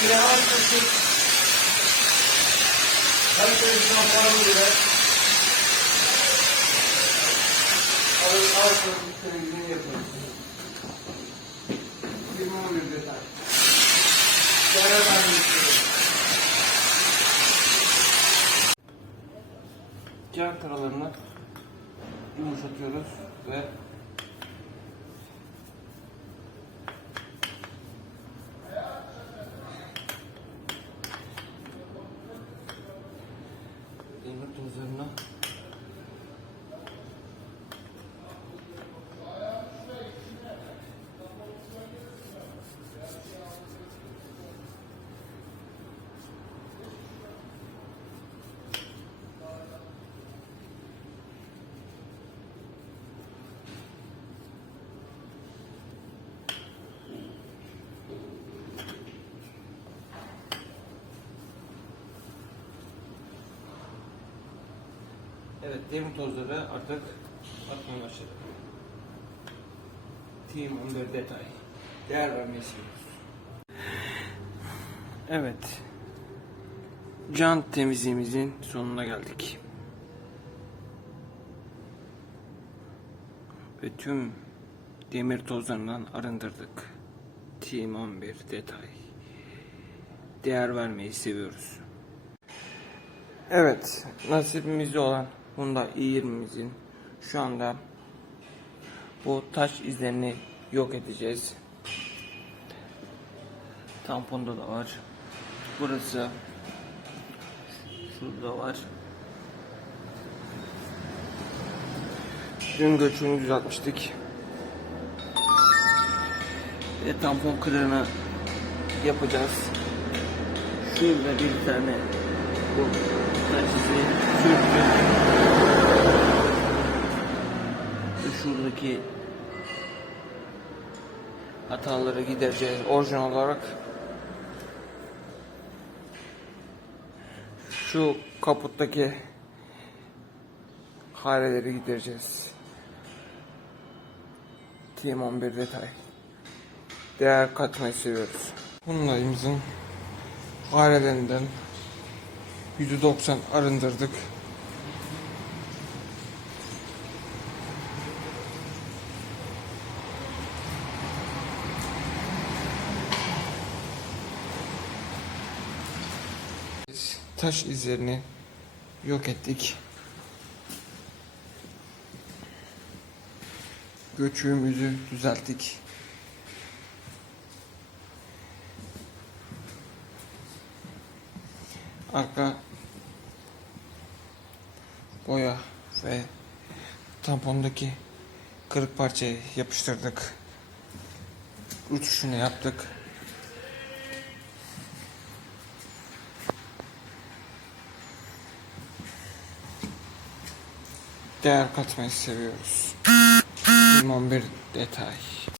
Kalitesi kaliteli şampuanı bile alır alır temizliğini yapıyoruz. Limon bir detay. Vermek istiyorum. Can karalarını yumuşatıyoruz ve demir tozlarına Evet, demir tozları artık atmaya başladı. Team under detay. Değer vermeyi seviyoruz. Evet. Can temizliğimizin sonuna geldik. Ve tüm demir tozlarından arındırdık. Team 11 detay. Değer vermeyi seviyoruz. Evet, nasibimizde olan Honda i20'mizin şu anda bu taş izlerini yok edeceğiz. Tamponda da var. Burası şurada var. Dün göçünü düzeltmiştik. Ve tampon kırığını yapacağız. Şurada bir tane bu taş izi sürttük. Ve şuradaki hataları gidereceğiz orijinal olarak. Şu kaputtaki hareleri gidereceğiz. Team 11 detay. Değer katmayı seviyoruz. Hyundai'mizin farelerinden %90 arındırdık. Taş izlerini yok ettik. Göçüğümüzü düzelttik. Arka boya ve tampondaki kırık parçayı yapıştırdık. Rutuşunu yaptık. Değer katmayı seviyoruz. 11 detay.